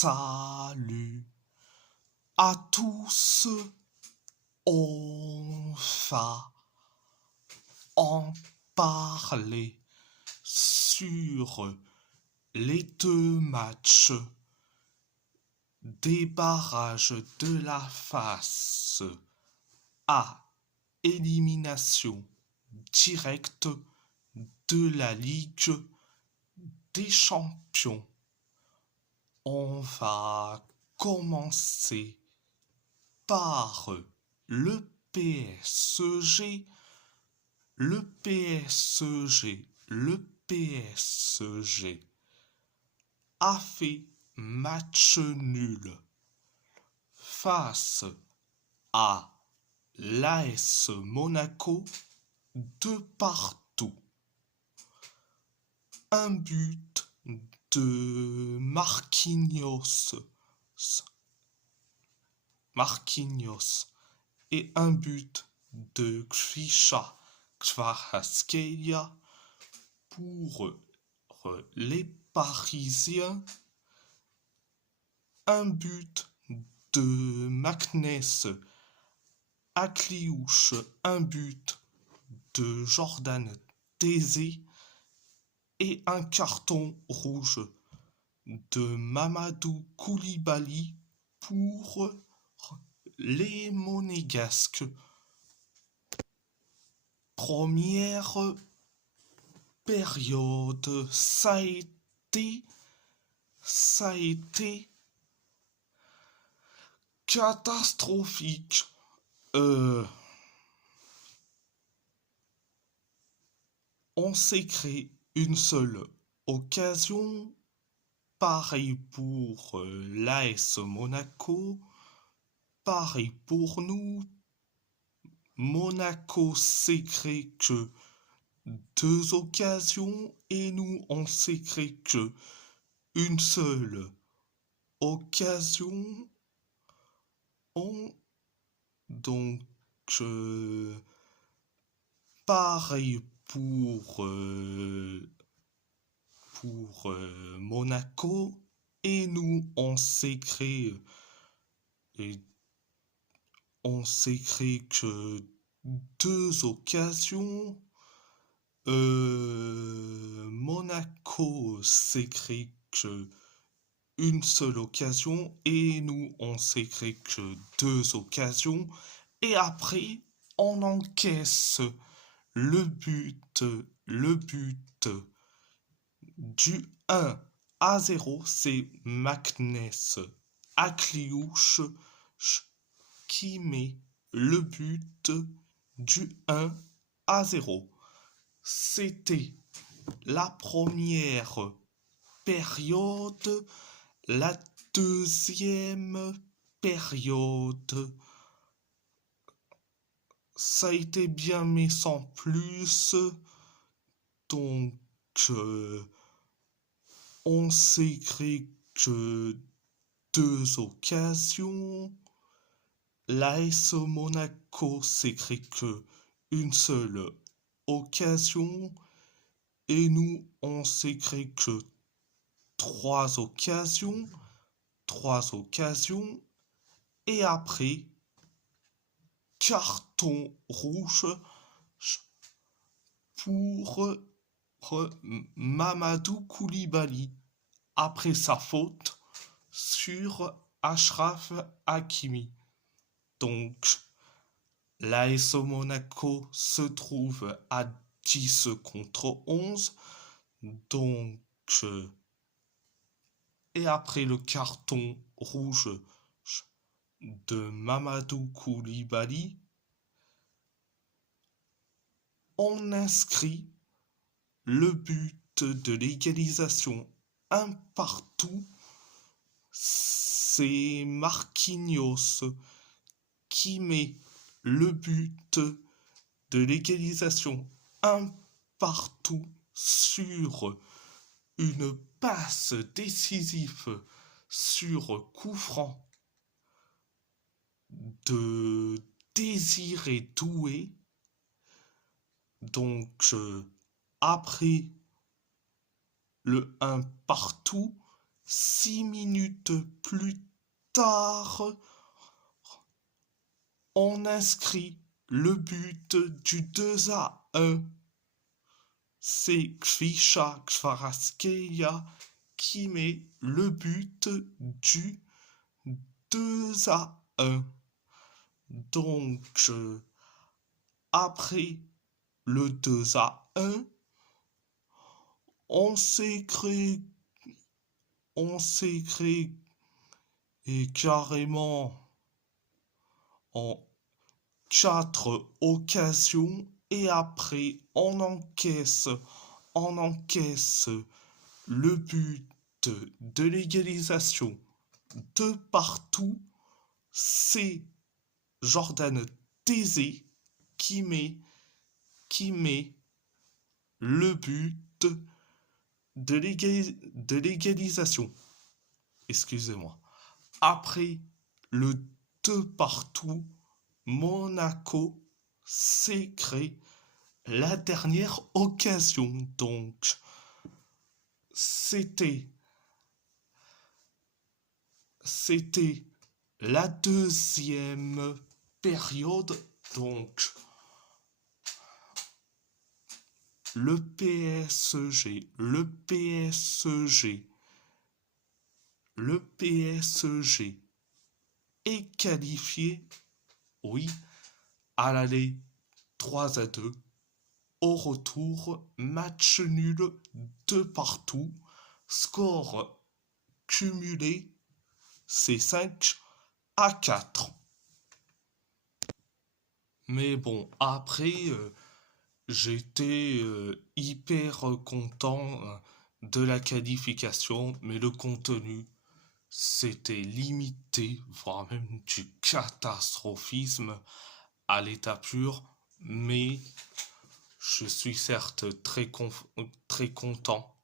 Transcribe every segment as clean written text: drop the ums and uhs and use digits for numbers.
Salut à tous, on va en parler sur les deux matchs des barrages de la phase A, élimination directe de la Ligue des Champions. On va commencer par le PSG. Le PSG a fait match nul face à l'AS Monaco de partout. Un but de Marquinhos et un but de Grisha Kvaratskhelia pour les Parisiens. Un but de Magnès Akliouche, un but de Jordan Tézé et un carton rouge de Mamadou Koulibaly pour les Monégasques. Première période, ça a été catastrophique. On s'est créé une seule occasion, pareil pour l'AS Monaco, pareil pour nous. Monaco s'est créé que deux occasions et nous on s'est créé que une seule occasion. Donc pareil pour Monaco et nous on s'est créé que deux occasions. Monaco s'est créé que une seule occasion et nous on s'est créé que deux occasions et après on encaisse le but du 1-0, c'est Magnès Akliouche qui met le but du 1-0. C'était la première période. La deuxième période, ça a été bien mais sans plus. Donc on s'est créé que deux occasions. L'AS Monaco s'est créé que une seule occasion. Et nous, on s'est créé que trois occasions. Et après, carton rouge pour Mamadou Koulibaly après sa faute sur Achraf Hakimi. Donc, l'AS Monaco se trouve à 10 contre 11. Donc, et après le carton rouge de Mamadou Koulibaly, on inscrit le but de l'égalisation un partout. C'est Marquinhos qui met le but de l'égalisation un partout sur une passe décisive sur coup franc de Désiré Doué. Donc après le 1 partout, 6 minutes plus tard, on inscrit le but du 2-1. C'est Kvisha Kvaratskhelia qui met le but du 2-1. Donc, après le 2-1, on s'est créé et carrément en 4 occasions et après on encaisse le but de l'égalisation de partout. C'est Jordan Tézé qui met le but de l'égalisation. Excusez-moi. Après le 2 partout, Monaco s'est créé la dernière occasion. Donc, c'était la deuxième période. Donc, le PSG est qualifié, oui, à l'aller 3-2. Au retour, match nul de partout. Score cumulé, c'est 5-4. Mais bon, après, j'étais hyper content de la qualification, mais le contenu, c'était limité, voire même du catastrophisme à l'état pur. Mais je suis certes très content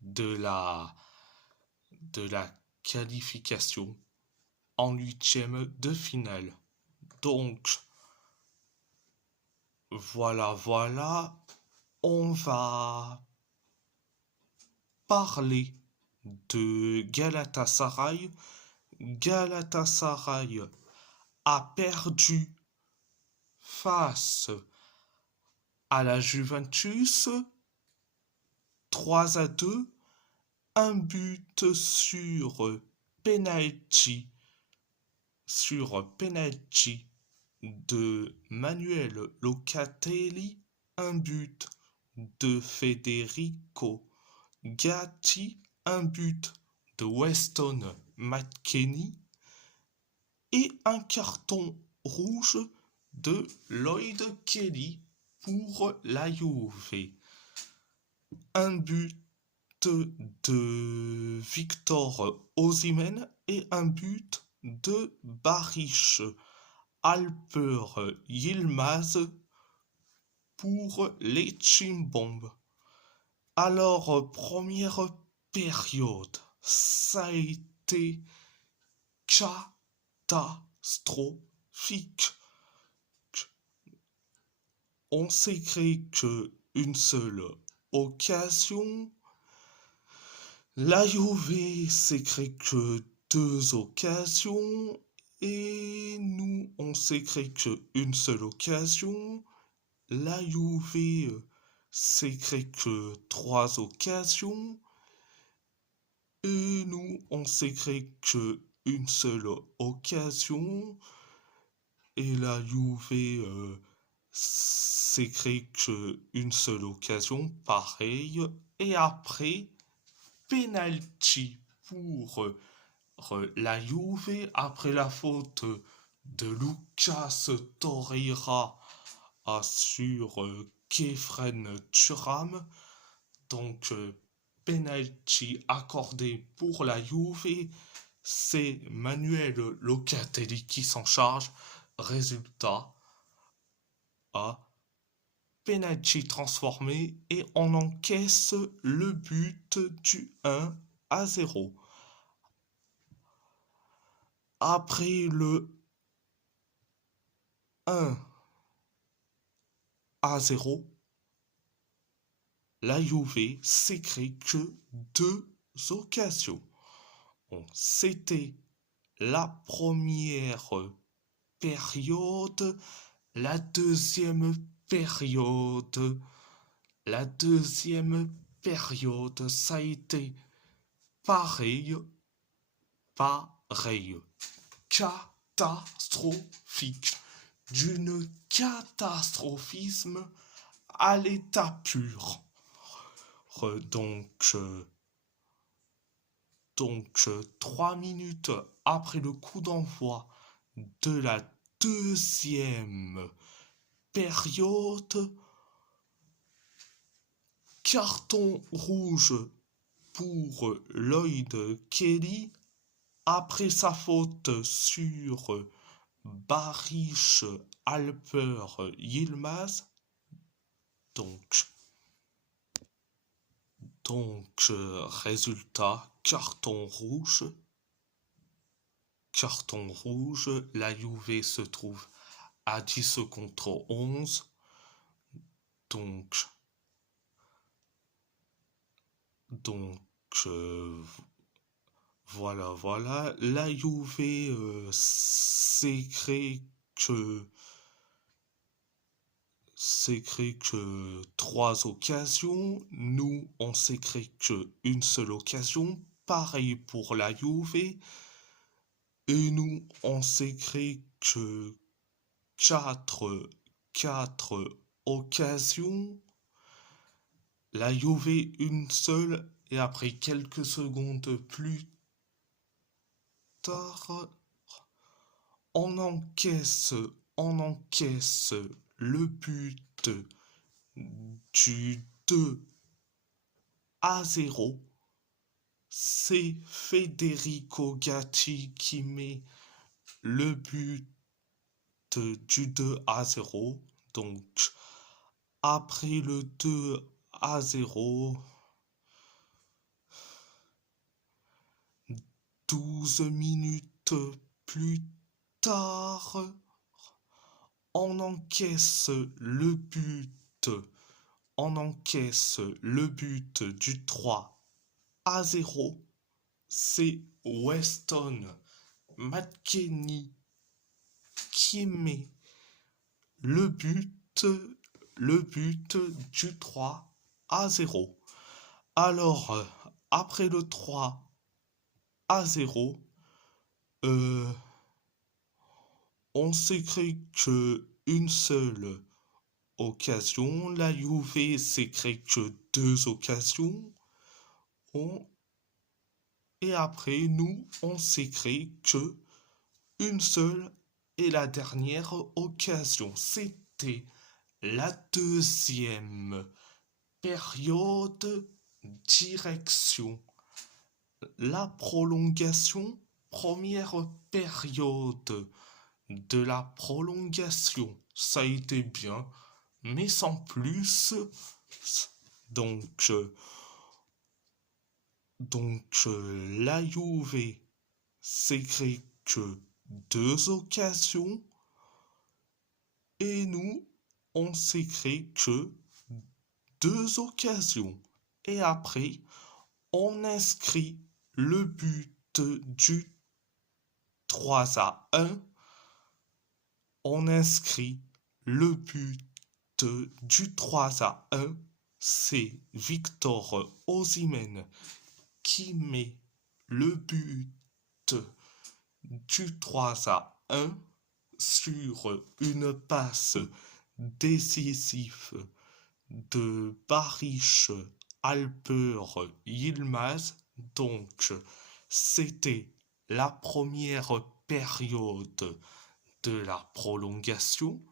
de la qualification en huitième de finale. Donc, voilà, on va parler de Galatasaray. Galatasaray a perdu face à la Juventus 3-2, un but sur penalty de Manuel Locatelli, un but de Federico Gatti, un but de Weston McKennie et un carton rouge de Lloyd Kelly pour la Juve. Un but de Victor Osimhen et un but de Barış Alper Yilmaz pour les Chimbombes. Alors, première période, ça a été catastrophique. On s'est créé qu'une seule occasion. La Juve s'est créé que 2 occasions. Et nous, on s'est créé qu'une seule occasion. La Juve s'est créé que 3 occasions. Et nous, on s'est créé qu'une seule occasion. Et la Juve s'est créé qu'une seule occasion, pareil. Et après, penalty pour la Juve après la faute de Lucas Torreira sur Kefren Thuram. Donc, penalty accordé pour la Juve. C'est Manuel Locatelli qui s'en charge. Résultat, penalty transformé et on encaisse le but du 1-0. Après le 1-0, la Juve s'est créé que 2 occasions. Bon, c'était la première période. La deuxième période, ça a été pareil, catastrophique, d'une catastrophisme à l'état pur. Donc, 3 minutes après le coup d'envoi de la deuxième période, carton rouge pour Lloyd Kelly après sa faute sur Barish Alper Yilmaz. Donc, résultat, carton rouge. La Juve se trouve à 10 contre 11. Donc, voilà. La Juve s'est créé que 3 occasions. Nous, on s'est créé que une seule occasion. Pareil pour la Juve. Et nous, on s'est créé que 4 occasions. La Juve une seule. Et après quelques secondes plus tard, on encaisse le but du 2-0. C'est Federico Gatti qui met le but du 2-0. Donc, après le 2-0, 12 minutes plus tard, on encaisse le but du 3-0. C'est Weston McKennie qui met le but du 3-0. Alors, après le 3-0, on s'est créé que une seule occasion. La Juve s'est créé que 2 occasions. Et après, nous, on s'est créé que une seule et la dernière occasion. C'était la deuxième période, direction la prolongation. Première période de la prolongation, ça a été bien, mais sans plus. Donc, la Juve s'est créé que 2 occasions et nous, on s'est créé que 2 occasions. Et après, on inscrit le but du 3-1. On inscrit le but du 3-1. C'est Victor Osimhen qui met le but du 3-1 sur une passe décisive de Barish Alper Yilmaz. Donc, c'était la première période de la prolongation.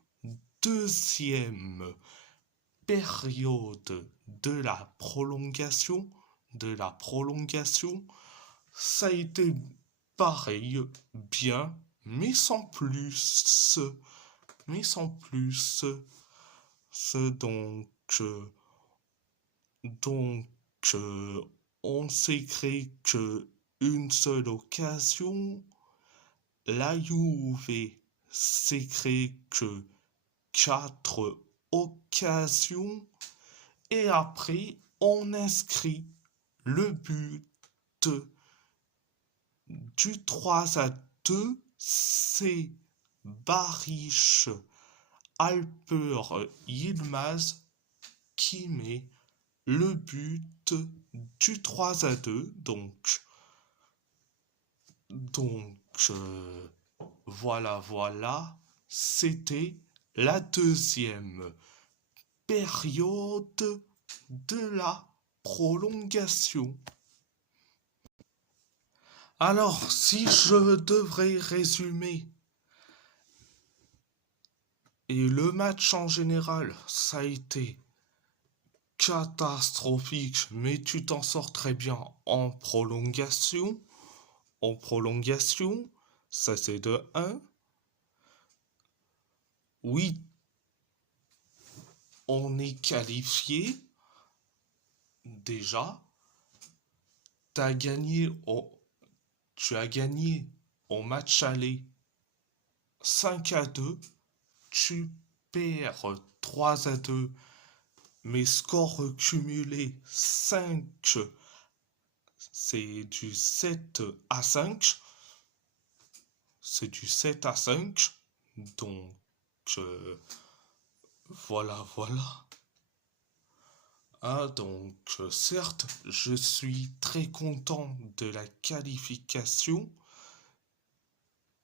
Deuxième période de la prolongation. Ça a été pareil, bien, mais sans plus. Donc, on s'est créé que une seule occasion. La Juve s'est créé que 4 occasions. Et après, on inscrit le but Du 3-2, c'est Barış Alper Yılmaz qui met le but du 3-2. Donc voilà, c'était la deuxième période de la prolongation. Alors, si je devrais résumer, et le match en général, ça a été catastrophique, mais tu t'en sors très bien en prolongation. En prolongation, ça c'est de 1. Oui, on est qualifié déjà. Tu as gagné au match aller 5-2. Tu perds 3-2. Mais score cumulé 5, c'est du 7-5. C'est du 7-5. Donc, voilà. Ah, donc, certes, je suis très content de la qualification,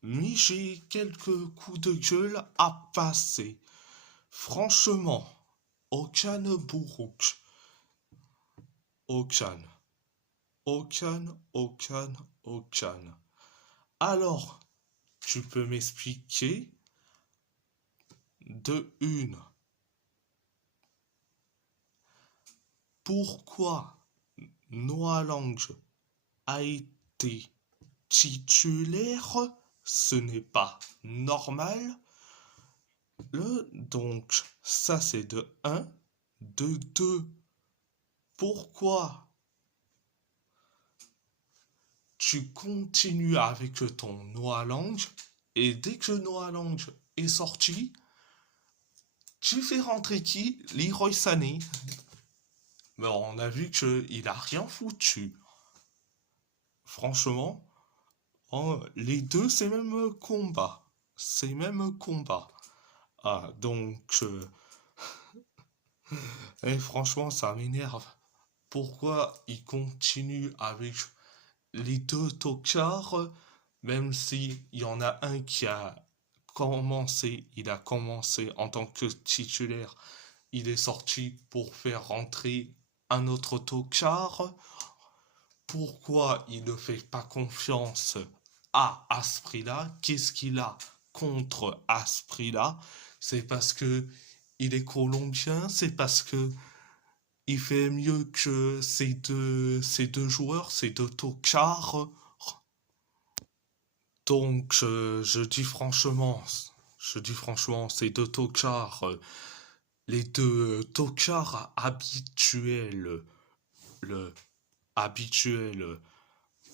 mais j'ai quelques coups de gueule à passer. Franchement, Okan Buruk. Okan. Alors, tu peux m'expliquer de une pourquoi Noah Lang a été titulaire? Ce n'est pas normal. Donc, ça c'est de 1. De 2, pourquoi tu continues avec ton Noah Lang et dès que Noah Lang est sorti, tu fais rentrer qui? Leroy Sané. Mais on a vu qu'il a rien foutu. Franchement, les deux, c'est même combat. Ah, donc, et franchement, ça m'énerve. Pourquoi il continue avec les deux tocards, même s'il y en a un qui il a commencé en tant que titulaire, il est sorti pour faire rentrer un autre tocard. Pourquoi il ne fait pas confiance à Asprilla? Qu'est-ce qu'il a contre Asprilla? C'est parce que il est colombien, c'est parce que il fait mieux que ces deux joueurs, ces deux tocards. Donc je dis franchement, ces deux tocards, les deux tocards habituels, le habituel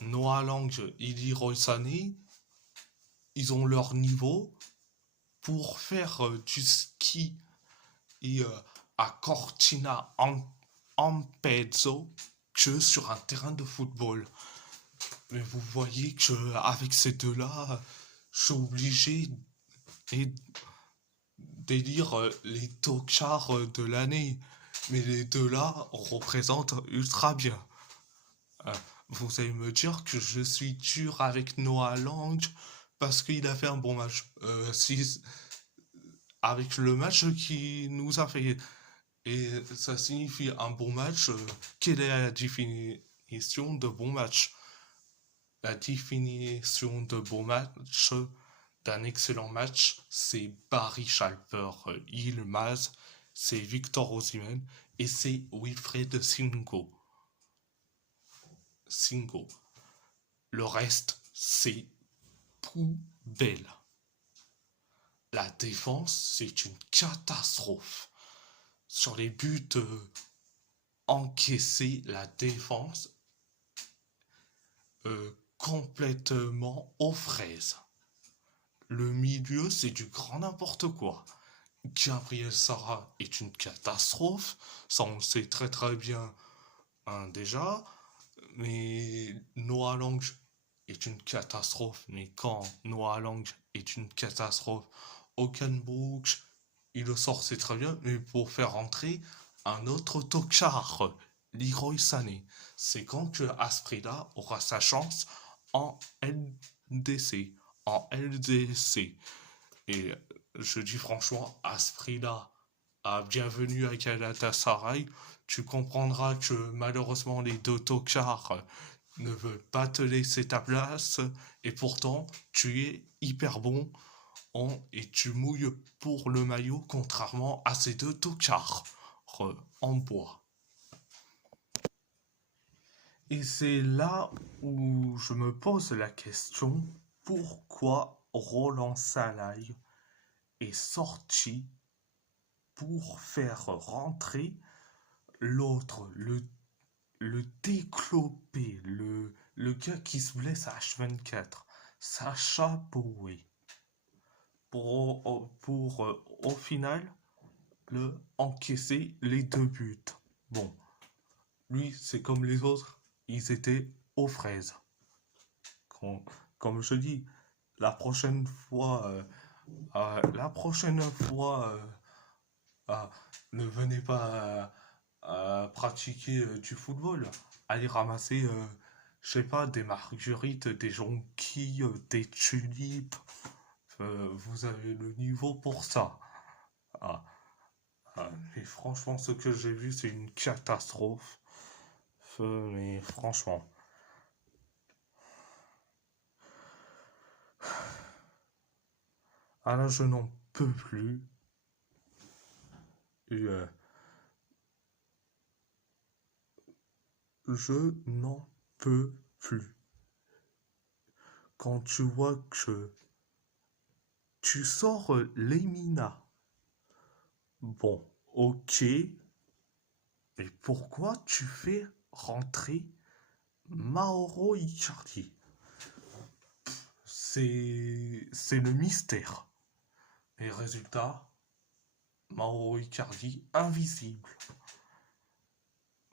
Noah Lang et Leroy Sané, ils ont leur niveau pour faire du ski et à Cortina en pezzo que sur un terrain de football. Mais vous voyez que avec ces deux-là, je suis obligé d'élire les tocards de l'année. Mais les deux-là représentent ultra bien. Vous allez me dire que je suis dur avec Noah Lang parce qu'il a fait un bon match. Avec le match qu'il nous a fait. Et ça signifie un bon match. Quelle est la définition de bon match? La définition de bon match, d'un excellent match, c'est Barry Alper Yilmaz, c'est Victor Osimhen et c'est Wilfred Singo. Le reste, c'est poubelle. La défense, c'est une catastrophe. Sur les buts encaissés, la défense complètement aux fraises. Le milieu, c'est du grand n'importe quoi. Gabriel Sara est une catastrophe, ça on le sait très bien déjà, mais Noah Lang est une catastrophe, mais quand Noah Lang est une catastrophe, Brooks, il le sort, c'est très bien, mais pour faire rentrer un autre tocard, Leroy Sané, c'est quand que Asprilla aura sa chance en LDC, en LDC. Et je dis franchement, Asprilla, à bienvenue à Galatasaray, tu comprendras que malheureusement les deux tocards ne veulent pas te laisser ta place et pourtant tu es hyper bon et tu mouilles pour le maillot contrairement à ces deux tocards en bois. Et c'est là où je me pose la question, pourquoi Roland Salaï est sorti pour faire rentrer l'autre, le déclopé, le gars qui se blesse à H24, Sacha Boey, pour au final le encaisser les deux buts. Bon, lui, c'est comme les autres, ils étaient aux fraises. Quand- Comme je dis, la prochaine fois, euh, ne venez pas pratiquer du football. Allez ramasser, je sais pas, des marguerites, des jonquilles, des tulipes. Vous avez le niveau pour ça. Ah, mais franchement, ce que j'ai vu, c'est une catastrophe. Mais franchement. Ah là, je n'en peux plus. Et, je n'en peux plus. Quand tu vois que tu sors Lemina. Bon, ok. Mais pourquoi tu fais rentrer Mauro Icardi? C'est le mystère. Et résultat, Mauro Icardi invisible.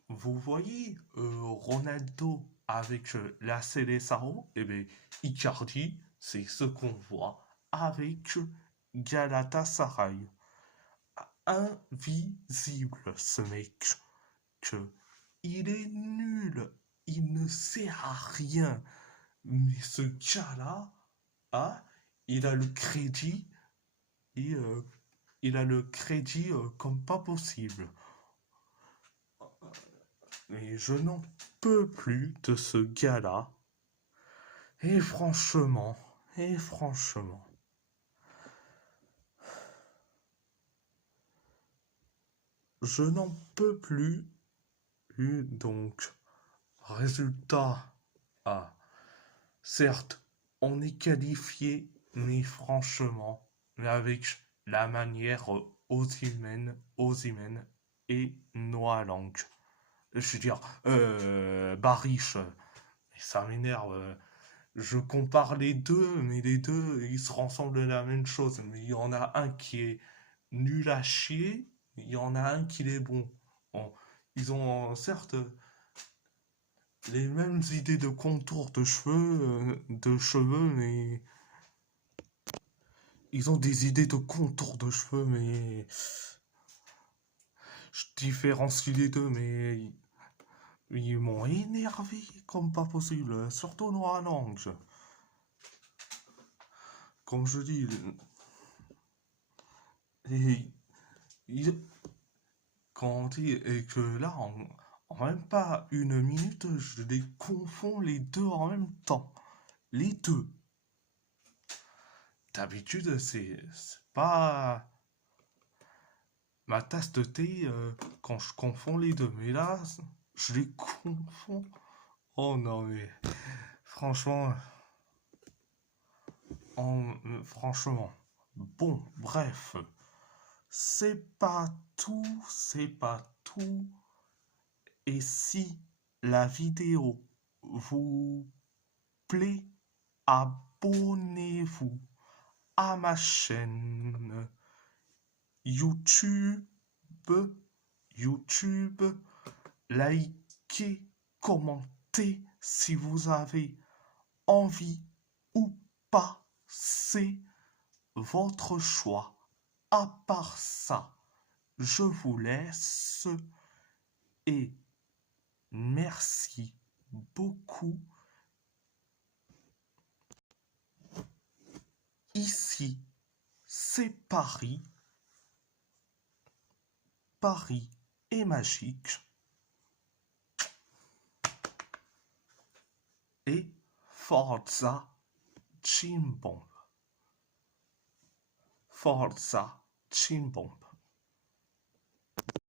Vous voyez Ronaldo avec la Seleção, et bien Icardi, c'est ce qu'on voit avec Galatasaray. Invisible ce mec. Que il est nul, il ne sert à rien. Mais ce gars-là, ah, il a le crédit et il a le crédit comme pas possible. Et je n'en peux plus de ce gars-là. Et franchement, et franchement, je n'en peux plus. Et donc, résultat, ah, certes, on est qualifié, mais franchement, mais avec la manière Osimhen et Noah Lang. Je veux dire, Barish, ça m'énerve. Je compare les deux, mais les deux, ils se ressemblent à la même chose. Mais il y en a un qui est nul à chier, il y en a un qui est bon. Bon, ils ont certes les mêmes idées de contour de cheveux, mais ils ont des idées de contour de cheveux, mais je différencie les deux, mais ils m'ont énervé comme pas possible, surtout Noah Lang. Comme je dis, et, il- quand on dit et que là, en même pas une minute, je les confonds les deux en même temps. Les deux. D'habitude, c'est pas ma tasse de thé quand je confonds les deux. Mais là, je les confonds. Oh non, mais franchement, franchement. Bon, bref, c'est pas tout, c'est pas tout. Et si la vidéo vous plaît, abonnez-vous à ma chaîne YouTube, YouTube, likez, commentez si vous avez envie ou pas, c'est votre choix. À part ça, je vous laisse et merci beaucoup. Ici, c'est Paris. Paris est magique. Et Forza Chimbomb. Forza Chimbomb.